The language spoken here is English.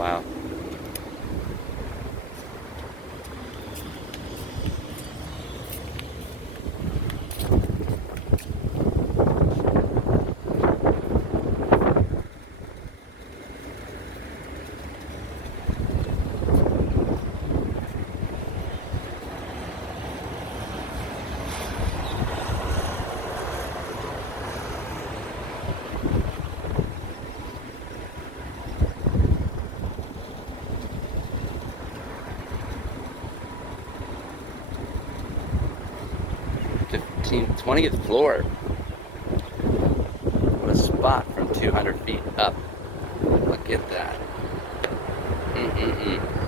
Wow. Fifteen, 20th floor. What a spot from 200 feet up. Look at that. Mm-mm-mm.